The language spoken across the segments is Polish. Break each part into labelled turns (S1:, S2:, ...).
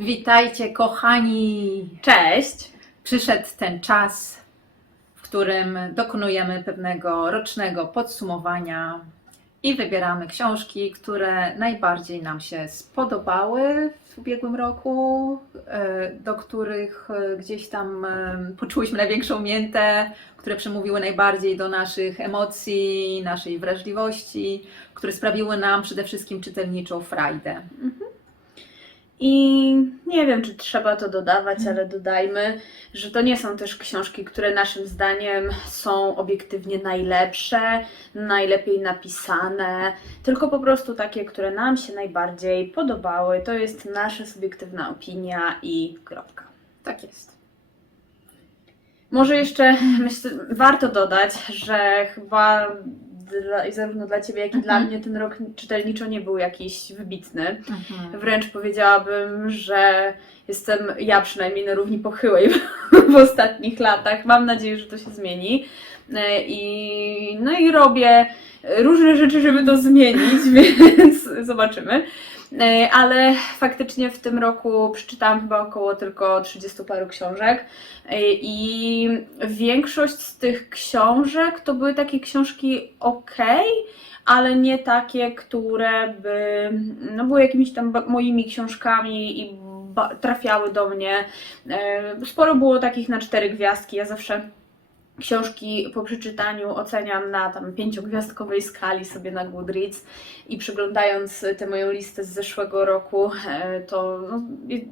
S1: Witajcie, kochani!
S2: Cześć!
S1: Przyszedł ten czas, w którym dokonujemy pewnego rocznego podsumowania i wybieramy książki, które najbardziej nam się spodobały w ubiegłym roku, e, do których e, gdzieś tam e, poczułyśmy największą miętę, które przemówiły najbardziej do naszych emocji, naszej wrażliwości, które sprawiły nam przede wszystkim czytelniczą frajdę.
S2: I nie wiem, czy trzeba to dodawać, ale dodajmy, że to nie są też książki, które naszym zdaniem są obiektywnie najlepsze, najlepiej napisane, tylko po prostu takie, które nam się najbardziej podobały. To jest nasza subiektywna opinia i kropka.
S1: Tak jest.
S2: Może jeszcze myślę, warto dodać, że chyba dla, zarówno dla Ciebie, jak i dla
S1: Mhm.
S2: mnie ten rok czytelniczo nie był jakiś wybitny.
S1: Mhm.
S2: Wręcz powiedziałabym, że jestem ja przynajmniej na równi pochyłej w ostatnich latach. Mam nadzieję, że to się zmieni. E, I, no i robię różne rzeczy, żeby to zmienić, więc zobaczymy. E, Ale faktycznie w tym roku przeczytałam chyba około tylko 30 paru książek. E, I większość z tych książek to były takie książki ok, ale nie takie, które by no, były jakimiś tam moimi książkami i trafiały do mnie. E, Sporo było takich na cztery gwiazdki. Ja zawsze książki po przeczytaniu oceniam na tam pięciogwiazdkowej skali sobie na Goodreads i przyglądając tę moją listę z zeszłego roku, e, to no,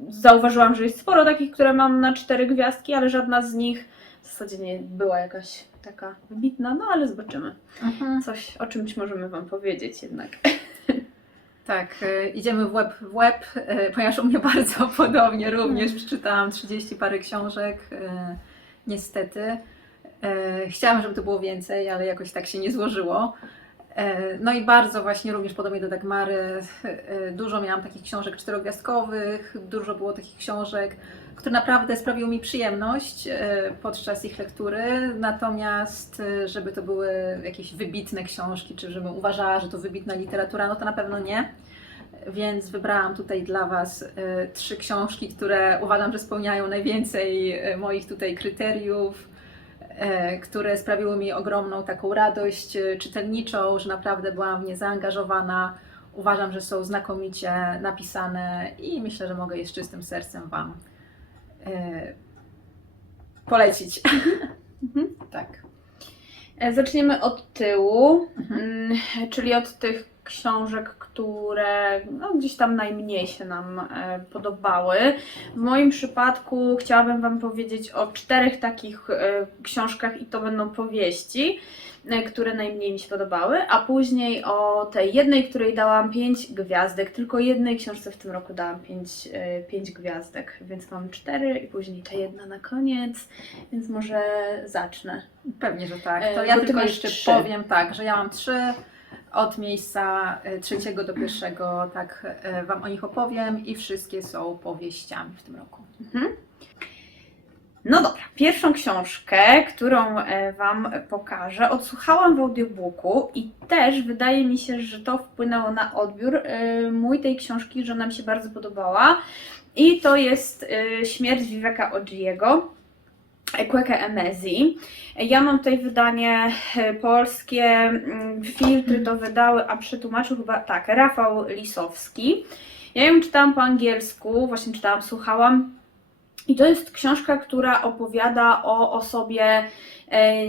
S2: zauważyłam, że jest sporo takich, które mam na cztery gwiazdki, ale żadna z nich w zasadzie nie była jakaś taka wybitna, no ale zobaczymy.
S1: Mhm.
S2: Coś o czymś możemy Wam powiedzieć jednak.
S1: Tak, e, idziemy w łeb w łeb, e, ponieważ u mnie bardzo podobnie również przeczytałam 30 parę książek, niestety. E, Chciałam, żeby to było więcej, ale jakoś tak się nie złożyło. E, No i bardzo właśnie również podobnie do Dagmary, e, dużo miałam takich książek czterogwiazdkowych, dużo było takich książek, które naprawdę sprawiły mi przyjemność podczas ich lektury, natomiast żeby to były jakieś wybitne książki, czy żebym uważała, że to wybitna literatura, no to na pewno nie. Więc wybrałam tutaj dla Was trzy książki, które uważam, że spełniają najwięcej moich tutaj kryteriów, które sprawiły mi ogromną taką radość e, czytelniczą, że naprawdę byłam w nie zaangażowana. Uważam, że są znakomicie napisane i myślę, że mogę je z czystym sercem Wam e, polecić.
S2: Mhm.
S1: tak.
S2: E, Zaczniemy od tyłu,
S1: Mhm.
S2: mm, czyli od tych książek, które no, gdzieś tam najmniej się nam e, podobały. W moim przypadku chciałabym Wam powiedzieć o czterech takich e, książkach i to będą powieści, e, które najmniej mi się podobały, a później o tej jednej, której dałam pięć gwiazdek. Tylko jednej książce w tym roku dałam pięć, e, pięć gwiazdek, więc mam cztery i później ta jedna na koniec, więc może zacznę.
S1: Pewnie, że tak. To ja tylko jeszcze
S2: trzy.
S1: powiem tak, że ja mam trzy od miejsca e, trzeciego do pierwszego, tak e, Wam o nich opowiem i wszystkie są powieściami w tym roku.
S2: No dobra, pierwszą książkę, którą e, Wam pokażę, odsłuchałam w audiobooku i też wydaje mi się, że to wpłynęło na odbiór mój tej książki, że ona mi się bardzo podobała. I to jest Śmierć Viveka Ojiego. Kweke Emezi. Ja mam tutaj wydanie e, polskie, mm, filtry to wydały, a przetłumaczył chyba tak, Rafał Lisowski. Ja ją czytałam po angielsku, właśnie czytałam, słuchałam. I to jest książka, która opowiada o osobie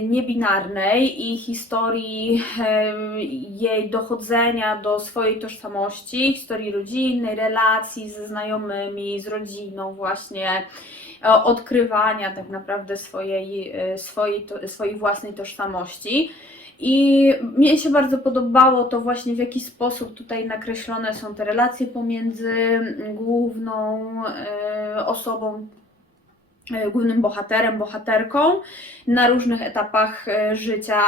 S2: niebinarnej i historii e, jej dochodzenia do swojej tożsamości, historii rodzinnej, relacji ze znajomymi, z rodziną właśnie, e, odkrywania tak naprawdę swojej, e, swojej, swojej własnej tożsamości. I mnie się bardzo podobało to właśnie w jaki sposób tutaj nakreślone są te relacje pomiędzy główną e, osobą, e, głównym bohaterem, bohaterką na różnych etapach e, życia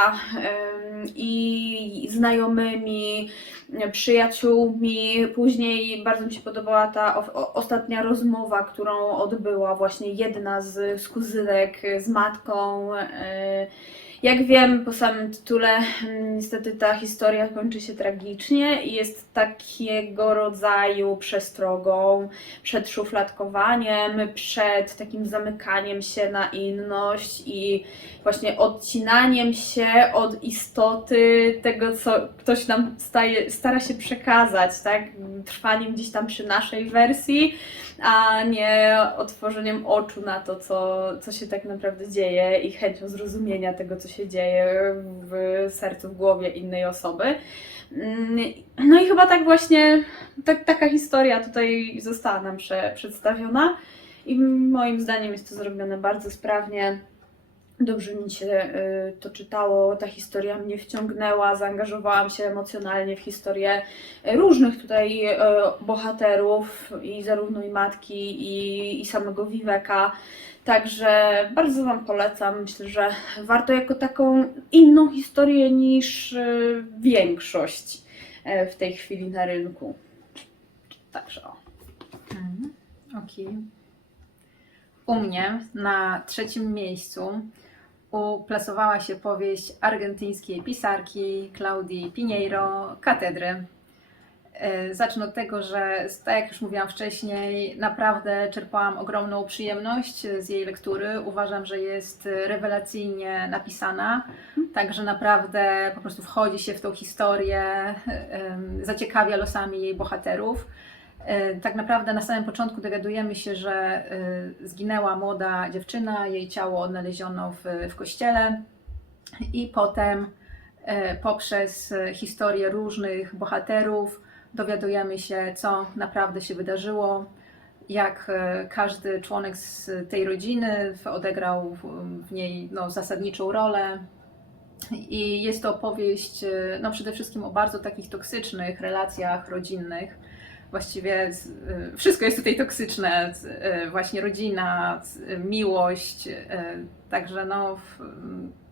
S2: i znajomymi, e, przyjaciółmi. Później bardzo mi się podobała ta ostatnia rozmowa, którą odbyła właśnie jedna z kuzynek z matką. Jak wiem, po samym tytule, mm, niestety ta historia kończy się tragicznie i jest takiego rodzaju przestrogą, przed szufladkowaniem, przed takim zamykaniem się na inność i właśnie odcinaniem się od istoty tego, co ktoś nam staje, stara się przekazać, tak? Trwaniem gdzieś tam przy naszej wersji, a nie otworzeniem oczu na to, co, co się tak naprawdę dzieje i chęcią zrozumienia tego, co się dzieje w sercu, w głowie innej osoby. Mm, No i chyba tak właśnie, tak, taka historia tutaj została nam prze, przedstawiona i moim zdaniem jest to zrobione bardzo sprawnie. Dobrze mi się y, to czytało, ta historia mnie wciągnęła, zaangażowałam się emocjonalnie w historię różnych tutaj y, bohaterów, i zarówno i matki, i, i samego Viveka. Także bardzo Wam polecam. Myślę, że warto jako taką inną historię niż y, większość w tej chwili na rynku. Także o.
S1: Mhm. Okej. U mnie na trzecim miejscu uplasowała się powieść argentyńskiej pisarki Claudii Pinheiro Katedry. E, Zacznę od tego, że tak jak już mówiłam wcześniej, naprawdę czerpałam ogromną przyjemność z jej lektury. Uważam, że jest rewelacyjnie napisana, także naprawdę po prostu wchodzi się w tą historię, zaciekawia losami jej bohaterów. E, Tak naprawdę na samym początku dowiadujemy się, że e, zginęła młoda dziewczyna, jej ciało odnaleziono w, w kościele i potem e, poprzez historię różnych bohaterów dowiadujemy się, co naprawdę się wydarzyło, jak każdy członek z tej rodziny odegrał w- niej no, zasadniczą rolę. I jest to opowieść no, przede wszystkim o bardzo takich toksycznych relacjach rodzinnych właściwie y, wszystko jest tutaj toksyczne, y, właśnie rodzina, y, miłość, także no,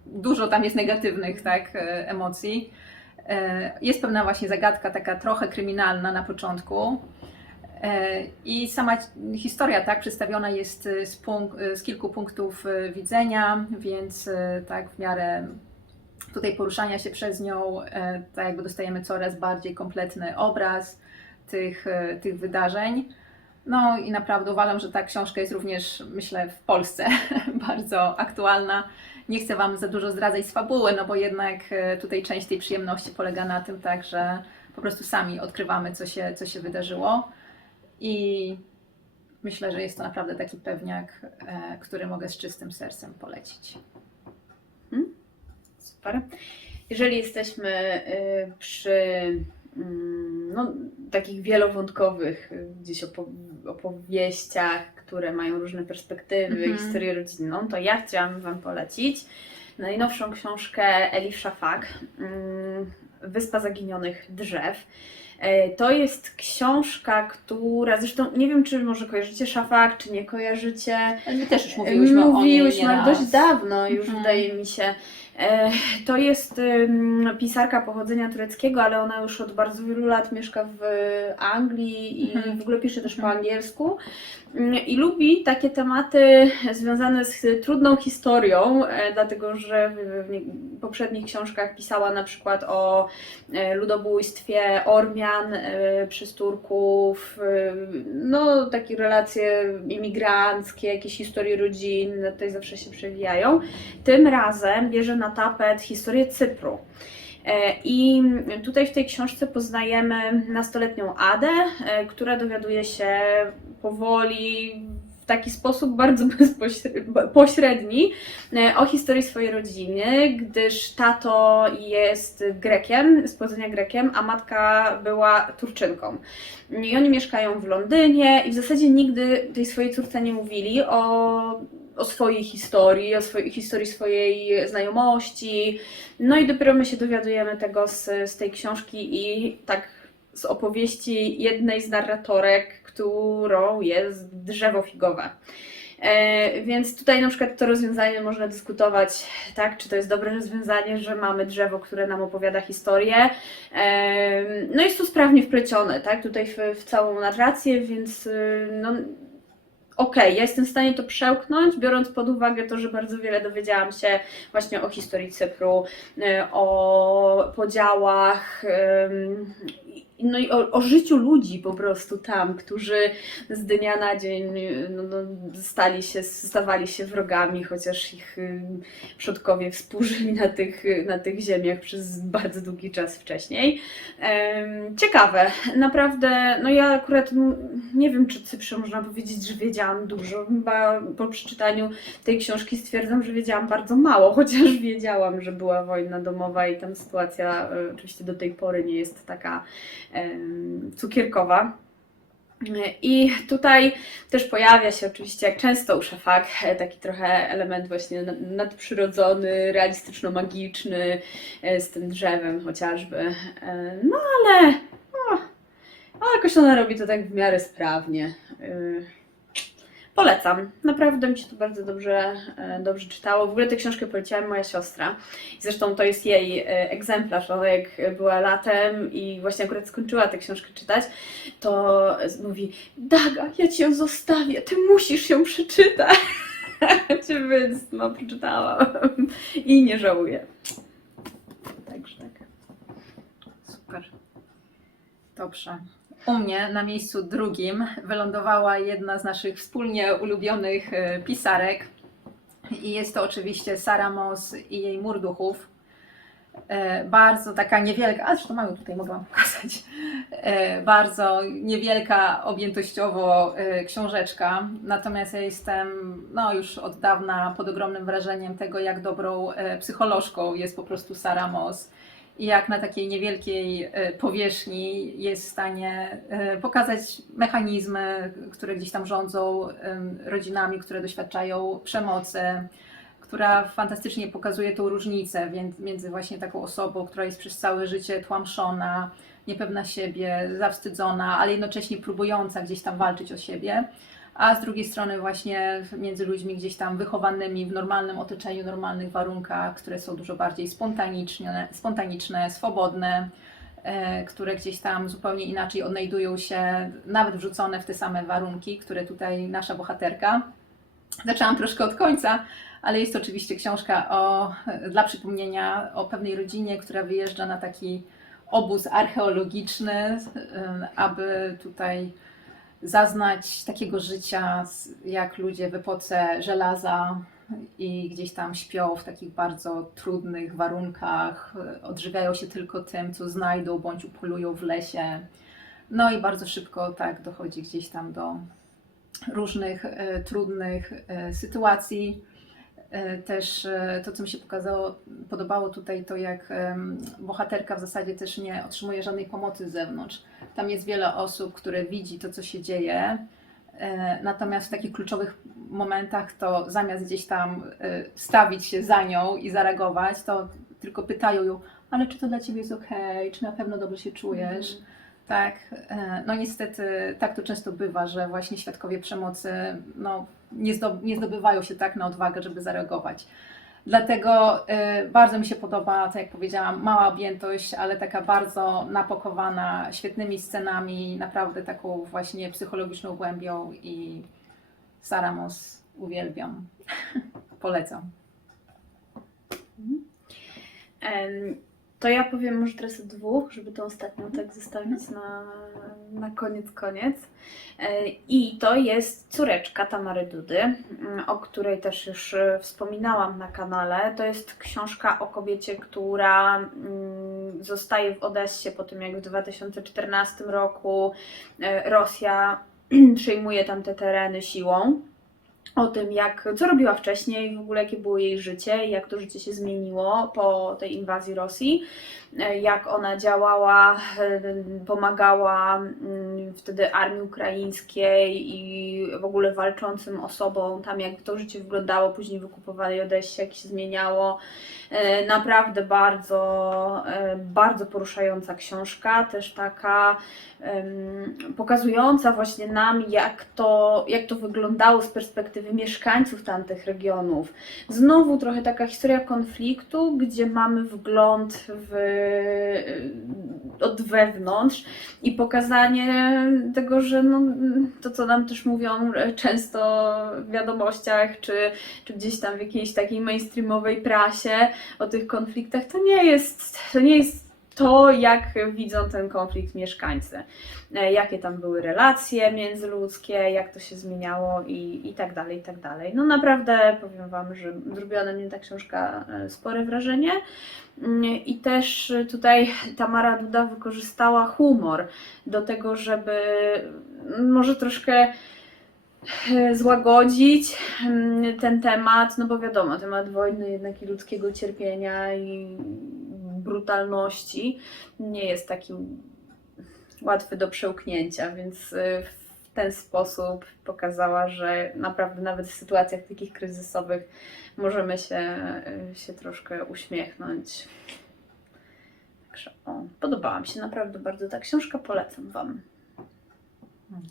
S1: dużo tam jest negatywnych tak, emocji. Jest pewna właśnie zagadka taka trochę kryminalna na początku. I sama historia tak przedstawiona jest z, z kilku punktów widzenia, więc tak w miarę tutaj poruszania się przez nią, tak jakby dostajemy coraz bardziej kompletny obraz tych, e, tych wydarzeń. No i naprawdę uważam, że ta książka jest również, myślę, w Polsce bardzo aktualna. Nie chcę Wam za dużo zdradzać z fabuły, no bo jednak e, tutaj część tej przyjemności polega na tym, tak, że po prostu sami odkrywamy, co się, co się wydarzyło. I myślę, że jest to naprawdę taki pewniak, e, który mogę z czystym sercem polecić.
S2: Super. Jeżeli jesteśmy y, przy mm, no, takich wielowątkowych y, gdzieś opo- opowieściach, które mają różne perspektywy,
S1: Mhm.
S2: historię rodzinną, to ja chciałam Wam polecić najnowszą książkę Elif Shafak, mm, Wyspa Zaginionych Drzew. E, To jest książka, która zresztą nie wiem, czy może kojarzycie Szafak, czy nie kojarzycie.
S1: My też już mówiłyśmy, o niej
S2: Mówiłyśmy, ale
S1: nieraz.
S2: dość dawno już
S1: Mhm.
S2: wydaje mi się. E, To jest pisarka pochodzenia tureckiego, ale ona już od bardzo wielu lat mieszka w Anglii i
S1: Mhm.
S2: w ogóle pisze też po
S1: Mhm.
S2: angielsku. Ym, I lubi takie tematy związane z trudną historią, e, dlatego że w poprzednich książkach pisała na przykład o e, ludobójstwie Ormian przez Turków, no takie relacje imigranckie, jakieś historie rodzinne tutaj zawsze się przewijają. Tym razem bierze na tapet historię Cypru. E, I tutaj w tej książce poznajemy nastoletnią Adę, e, która dowiaduje się powoli w taki sposób bardzo pośredni e, o historii swojej rodziny, gdyż tato jest Grekiem, z pochodzenia Grekiem, a matka była Turczynką. I oni mieszkają w Londynie i w zasadzie nigdy tej swojej córce nie mówili o, o swojej historii, o swojej historii swojej znajomości. No i dopiero my się dowiadujemy tego z, z tej książki i tak z opowieści jednej z narratorek, którą jest drzewo figowe. E, więc tutaj na przykład to rozwiązanie można dyskutować, tak, czy to jest dobre rozwiązanie, że mamy drzewo, które nam opowiada historię. E, no jest to sprawnie wplecione, tak, tutaj w, w całą narrację, więc y, no, okej, ja jestem w stanie to przełknąć, biorąc pod uwagę to, że bardzo wiele dowiedziałam się właśnie o historii Cypru, y, o podziałach, no i o, o życiu ludzi po prostu tam, którzy z dnia na dzień no, no, stali się, stawali się wrogami, chociaż ich y, przodkowie współżyli na tych, na tych ziemiach przez bardzo długi czas wcześniej. Ciekawe, naprawdę, no ja akurat nie wiem, czy Cyprze można powiedzieć, że wiedziałam dużo. Chyba po przeczytaniu tej książki stwierdzam, że wiedziałam bardzo mało, chociaż wiedziałam, że była wojna domowa i tam sytuacja e, oczywiście do tej pory nie jest taka cukierkowa. I tutaj też pojawia się oczywiście, jak często u Szafak, taki trochę element właśnie nad- nadprzyrodzony, realistyczno-magiczny, e, z tym drzewem chociażby. E, No ale, o, ale jakoś ona robi to tak w miarę sprawnie. Polecam. Naprawdę mi się to bardzo dobrze, e, dobrze czytało. W ogóle tę książkę poleciła mi moja siostra. I zresztą to jest jej e, egzemplarz. Ona jak była latem i właśnie akurat skończyła tę książkę czytać, to mówi, Daga, ja ci ją zostawię, ty musisz ją przeczytać. Więc no, przeczytałam i nie żałuję. Także tak.
S1: Super. Dobrze. U mnie na miejscu drugim wylądowała jedna z naszych wspólnie ulubionych e, pisarek. I jest to oczywiście Sara Moss i jej Mur Duchów. E, Bardzo taka niewielka, a zresztą mamy tutaj, mogę Wam pokazać. E, Bardzo niewielka objętościowo książeczka. Natomiast ja jestem no, już od dawna pod ogromnym wrażeniem tego, jak dobrą psycholożką jest po prostu Sara Moss jak na takiej niewielkiej e, powierzchni jest w stanie e, pokazać mechanizmy, które gdzieś tam rządzą rodzinami, które doświadczają przemocy, która fantastycznie pokazuje tą różnicę między właśnie taką osobą, która jest przez całe życie tłamszona, niepewna siebie, zawstydzona, ale jednocześnie próbująca gdzieś tam walczyć o siebie. A z drugiej strony właśnie między ludźmi gdzieś tam wychowanymi w normalnym otoczeniu, normalnych warunkach, które są dużo bardziej spontaniczne, spontaniczne swobodne, e, które gdzieś tam zupełnie inaczej odnajdują się, nawet wrzucone w te same warunki, które tutaj nasza bohaterka. Zaczęłam troszkę od końca, ale jest to oczywiście książka o, dla przypomnienia o pewnej rodzinie, która wyjeżdża na taki obóz archeologiczny, em, aby tutaj zaznać takiego życia, jak ludzie w epoce żelaza i gdzieś tam śpią w takich bardzo trudnych warunkach, odżywiają się tylko tym, co znajdą bądź upolują w lesie. No i bardzo szybko tak dochodzi gdzieś tam do różnych e, trudnych e, sytuacji. E, Też e, to, co mi się pokazało, podobało tutaj, to jak bohaterka w zasadzie też nie otrzymuje żadnej pomocy z zewnątrz. Tam jest wiele osób, które widzi to, co się dzieje, e, natomiast w takich kluczowych momentach to zamiast gdzieś tam stawić się za nią i zareagować, to tylko pytają ją, ale czy to dla Ciebie jest ok, czy na pewno dobrze się czujesz? Tak, e, no niestety tak to często bywa, że właśnie świadkowie przemocy no, nie, zdob- nie zdobywają się tak na odwagę, żeby zareagować. Dlatego e, bardzo mi się podoba, tak jak powiedziałam, mała objętość, ale taka bardzo napakowana świetnymi scenami, naprawdę taką właśnie psychologiczną głębią i Sara Moss uwielbiam. Polecam.
S2: Em, To ja powiem może teraz o dwóch, żeby tą ostatnią tak zostawić na, na koniec, koniec. E, I to jest córeczka Tamary Dudy, mm, o której też już e, wspominałam na kanale. To jest książka o kobiecie, która mm, zostaje w Odessie po tym, jak w 2014 roku e, Rosja przejmuje tam te tereny siłą o tym, jak, co robiła wcześniej, w ogóle jakie było jej życie, jak to życie się zmieniło po tej inwazji Rosji, jak ona działała, e, pomagała mm, wtedy armii ukraińskiej i w ogóle walczącym osobom, tam jak to życie wyglądało, później wykupowali Odessie, jak się zmieniało. E, Naprawdę bardzo, e, bardzo poruszająca książka, też taka pokazująca właśnie nam, jak to, jak to wyglądało z perspektywy mieszkańców tamtych regionów. Znowu trochę taka historia konfliktu, gdzie mamy wgląd w od wewnątrz i pokazanie tego, że no, to, co nam też mówią e, często w wiadomościach, czy, czy gdzieś tam w jakiejś takiej mainstreamowej prasie o tych konfliktach, to nie jest, to nie jest to, jak widzą ten konflikt mieszkańcy. E, Jakie tam były relacje międzyludzkie, jak to się zmieniało i, i tak dalej, i tak dalej. No naprawdę powiem Wam, że zrobiła na mnie ta książka e, spore wrażenie. Mm, I też tutaj Tamara Duda wykorzystała humor do tego, żeby mm, może troszkę e, złagodzić mm, ten temat, no bo wiadomo, temat wojny jednak i ludzkiego cierpienia i brutalności nie jest taki łatwy do przełknięcia, więc y, w ten sposób pokazała, że naprawdę nawet w sytuacjach takich kryzysowych możemy się, y, się troszkę uśmiechnąć. Także o, podobała mi się naprawdę bardzo ta książka, polecam Wam.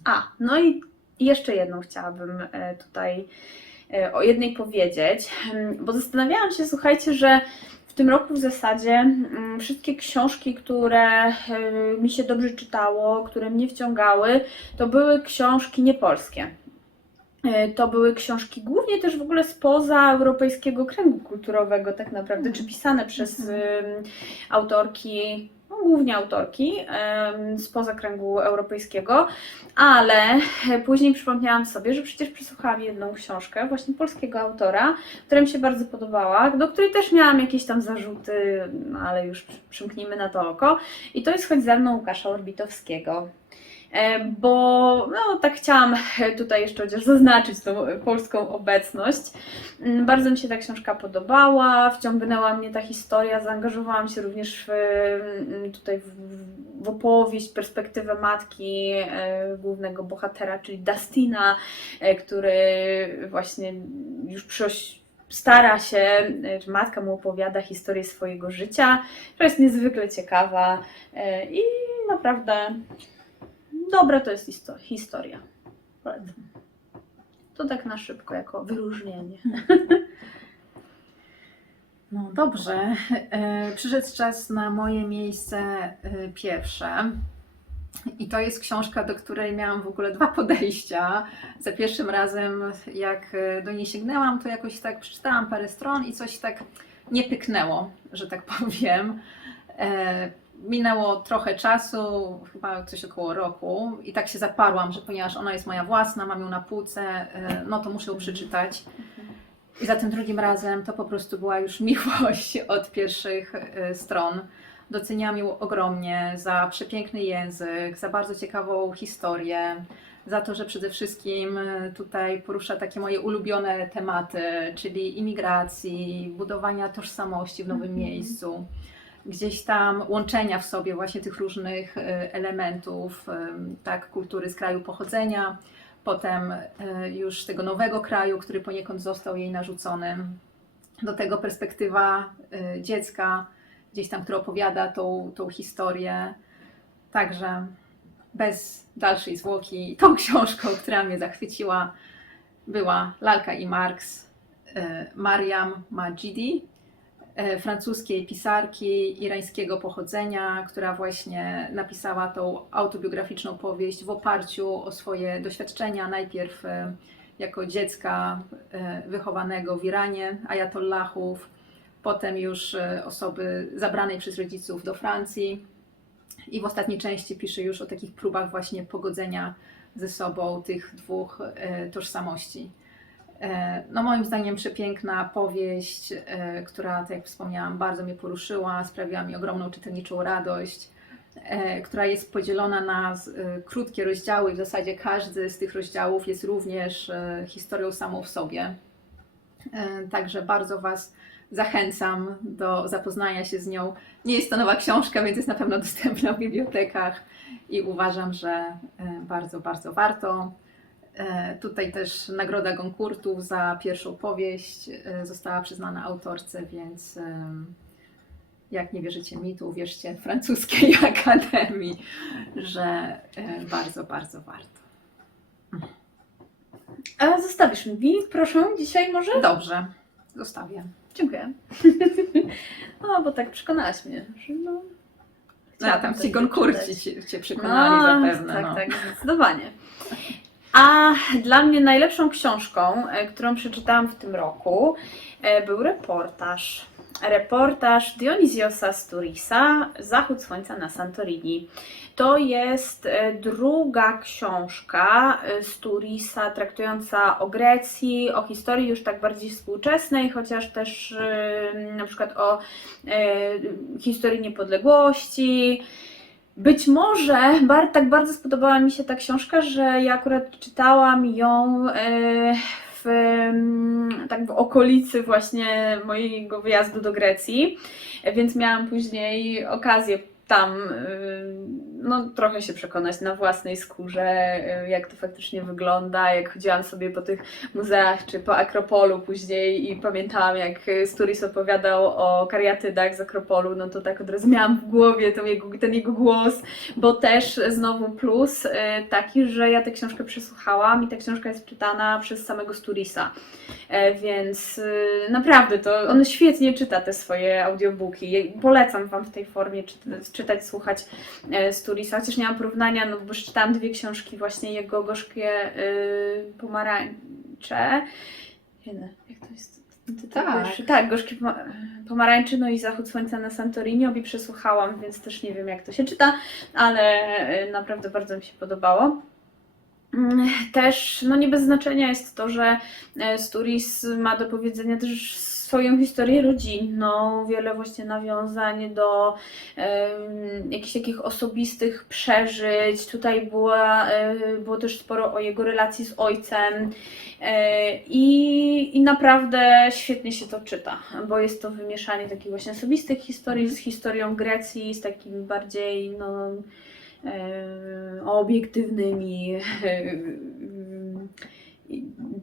S2: A, no i jeszcze jedną chciałabym e, tutaj o jednej powiedzieć, bo zastanawiałam się, słuchajcie, że w tym roku w zasadzie mm, wszystkie książki, które e, mi się dobrze czytało, które mnie wciągały, to były książki niepolskie. E, To były książki głównie też w ogóle spoza europejskiego kręgu kulturowego, tak naprawdę, czy pisane przez
S1: Mhm.
S2: autorki, no, głównie autorki spoza kręgu europejskiego, ale później przypomniałam sobie, że przecież przesłuchałam jedną książkę właśnie polskiego autora, która mi się bardzo podobała, do której też miałam jakieś tam zarzuty, no, ale już przymknijmy na to oko. I to jest Chodź ze mną Łukasza Orbitowskiego. E, Bo no, tak chciałam tutaj jeszcze chociaż zaznaczyć tą polską obecność. Mm, Bardzo mi się ta książka podobała, wciągnęła mnie ta historia, zaangażowałam się również w, mm, tutaj w, w opowieść, perspektywę matki e, głównego bohatera, czyli Dustina, e, który właśnie już prześ, stara się, że matka mu opowiada historię swojego życia, która jest niezwykle ciekawa i naprawdę dobra to jest histo- historia. Polecam. To tak na szybko, jako wyróżnienie.
S1: No dobrze. E, Przyszedł czas na moje miejsce e, pierwsze. I to jest książka, do której miałam w ogóle dwa podejścia. Za pierwszym razem, jak e, do niej sięgnęłam, to jakoś tak przeczytałam parę stron i coś tak nie pyknęło, że tak powiem. Minęło trochę czasu, chyba coś około roku, i tak się zaparłam, że ponieważ ona jest moja własna, mam ją na półce, e, no to muszę ją przeczytać. I za tym drugim razem to po prostu była już miłość od pierwszych e, stron. Doceniam ją ogromnie za przepiękny język, za bardzo ciekawą historię, za to, że przede wszystkim e, tutaj porusza takie moje ulubione tematy, czyli imigracji, budowania tożsamości w nowym
S2: Mhm.
S1: miejscu, gdzieś tam łączenia w sobie właśnie tych różnych e, elementów, em, tak, kultury z kraju pochodzenia, potem e, już tego nowego kraju, który poniekąd został jej narzucony. Do tego perspektywa dziecka, gdzieś tam, które opowiada tą, tą historię. Także bez dalszej zwłoki, tą książką, która mnie zachwyciła, była Lalka i Marx Mariam Majidi, francuskiej pisarki irańskiego pochodzenia, która właśnie napisała tą autobiograficzną powieść w oparciu o swoje doświadczenia, najpierw e, jako dziecka e, wychowanego w Iranie, ajatollahów, potem już e, osoby zabranej przez rodziców do Francji i w ostatniej części pisze już o takich próbach właśnie pogodzenia ze sobą tych dwóch e, tożsamości. E, No moim zdaniem przepiękna powieść, e, która, tak jak wspomniałam, bardzo mnie poruszyła, sprawiła mi ogromną czytelniczą radość, e, która jest podzielona na krótkie rozdziały i w zasadzie każdy z tych rozdziałów jest również historią samą w sobie. Także bardzo Was zachęcam do zapoznania się z nią. Nie jest to nowa książka, więc jest na pewno dostępna w bibliotekach i uważam, że bardzo, bardzo warto. E, Tutaj też nagroda Goncourtów za pierwszą powieść e, została przyznana autorce, więc jak nie wierzycie mi, to uwierzcie francuskiej akademii, że e, bardzo, bardzo warto.
S2: A zostawisz mi, proszę, dzisiaj może?
S1: Dobrze, zostawię.
S2: Dziękuję. no, bo tak przekonałaś mnie, że no...
S1: No,
S2: chciałabym
S1: tam ci
S2: przeczytać.
S1: cię, cię przekonali zapewne.
S2: Tak,
S1: no.
S2: tak, zdecydowanie. A dla mnie najlepszą książką, e, którą przeczytałam w tym roku, e, był reportaż. Reportaż Dioniziosa Sturisa Zachód Słońca na Santorini. To jest e, druga książka Sturisa traktująca o Grecji, o historii już tak bardziej współczesnej, chociaż też na przykład o historii niepodległości. Być może tak bardzo spodobała mi się ta książka, że ja akurat czytałam ją e, w, mm, tak w okolicy właśnie mojego wyjazdu do Grecji, e, więc miałam później okazję tam y, no, trochę się przekonać na własnej skórze, y, jak to faktycznie wygląda, jak chodziłam sobie po tych muzeach czy po Akropolu później i pamiętałam jak Sturis opowiadał o kariatydach z Akropolu, no to tak od razu miałam w głowie ten jego, ten jego głos, bo też znowu plus y, taki, że ja tę książkę przesłuchałam i ta książka jest czytana przez samego Sturisa. E, Więc y, naprawdę to on świetnie czyta te swoje audiobooki. Polecam Wam w tej formie czytać, słuchać e, Sturisa, chociaż nie mam porównania, no bo już czytałam dwie książki, właśnie jego gorzkie y, pomarańcze. Jeden, jak to jest? tytuł
S1: Tak.
S2: pierwszy? Tak, gorzkie poma- pomarańcze, no i zachód słońca na Santorini, obie przesłuchałam, więc też nie wiem jak to się czyta, ale e, naprawdę bardzo mi się podobało. Mm, Też, no nie bez znaczenia jest to, że e, Sturis ma do powiedzenia też swoją historię rodzinną, wiele właśnie nawiązań do em, jakichś takich osobistych przeżyć. Tutaj była, e, było też sporo o jego relacji z ojcem e, i, i naprawdę świetnie się to czyta, bo jest to wymieszanie takich właśnie osobistych historii z historią Grecji, z takim bardziej no, e, obiektywnymi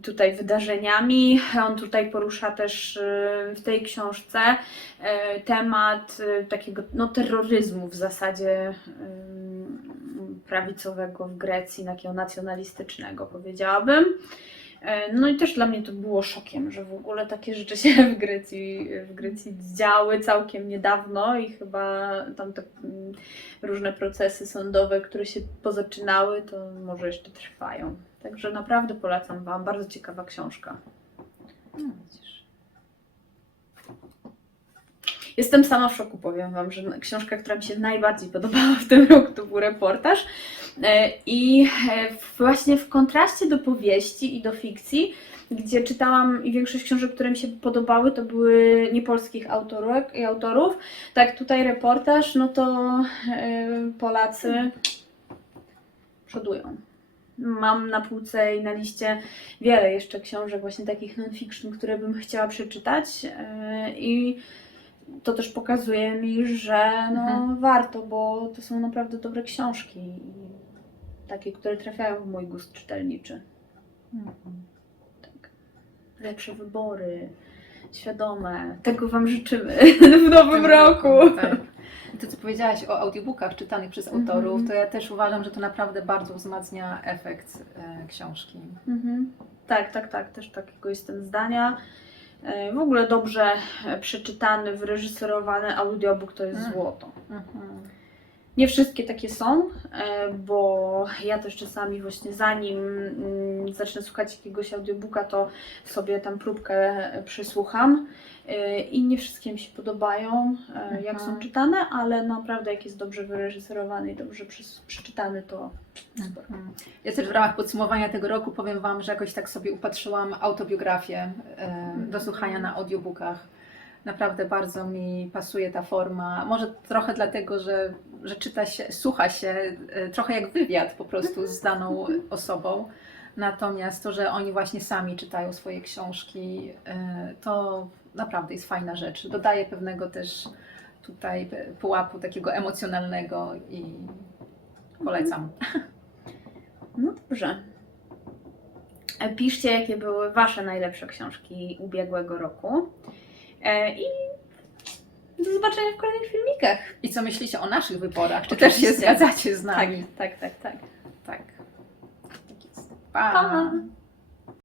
S2: tutaj wydarzeniami. On tutaj porusza też e, w tej książce e, temat e, takiego no, terroryzmu w zasadzie prawicowego w Grecji, takiego nacjonalistycznego powiedziałabym. E, No i też dla mnie to było szokiem, że w ogóle takie rzeczy się w Grecji, w Grecji działy całkiem niedawno i chyba tam te mm, różne procesy sądowe, które się pozaczynały, to może jeszcze trwają. Także naprawdę polecam Wam, bardzo ciekawa książka.
S1: No, widzisz.
S2: Jestem sama w szoku, powiem Wam, że książka, która mi się najbardziej podobała w tym roku, to był reportaż. E, I e, właśnie w kontraście do powieści i do fikcji, gdzie czytałam i większość książek, które mi się podobały, to były niepolskich autorek i autorów. Tak, tutaj reportaż, no to e, Polacy przodują. Mam na półce i na liście wiele jeszcze książek, właśnie takich non-fiction, które bym chciała przeczytać. I to też pokazuje mi, że no,
S1: Mhm.
S2: warto, bo to są naprawdę dobre książki. Takie, które trafiają w mój gust czytelniczy.
S1: Mhm.
S2: Tak. Lepsze wybory, świadome. Tego Wam życzymy w nowym
S1: tym
S2: roku.
S1: Tak. To, co powiedziałaś o audiobookach czytanych przez autorów,
S2: Mhm.
S1: to ja też uważam, że to naprawdę bardzo wzmacnia efekt e, książki.
S2: Mhm. Tak, tak, tak, też takiego jestem zdania. E, W ogóle dobrze e, przeczytany, wyreżyserowany audiobook to jest
S1: Mm.
S2: złoto.
S1: Mhm.
S2: Nie wszystkie takie są, e, bo ja też czasami właśnie zanim mm, zacznę słuchać jakiegoś audiobooka, to sobie tam próbkę przesłucham i nie wszystkie mi się podobają, e, jak
S1: Mhm.
S2: są czytane, ale naprawdę jak jest dobrze wyreżyserowany i dobrze przeczytany, to super.
S1: Mhm. Ja też w ramach podsumowania tego roku powiem Wam, że jakoś tak sobie upatrzyłam autobiografię e, do słuchania na audiobookach. Naprawdę bardzo mi pasuje ta forma. Może trochę dlatego, że, że czyta się, słucha się e, trochę jak wywiad po prostu z daną osobą. Natomiast to, że oni właśnie sami czytają swoje książki, e, to naprawdę jest fajna rzecz. Dodaje pewnego też tutaj pułapu takiego emocjonalnego i polecam.
S2: No dobrze. E, Piszcie, jakie były Wasze najlepsze książki ubiegłego roku. E, I do zobaczenia w kolejnych filmikach.
S1: I co myślicie o naszych wyborach? Czy też się zgadzacie z nami?
S2: Tak, tak, tak, tak.
S1: Tak. tak jest. Pa.
S2: Pa!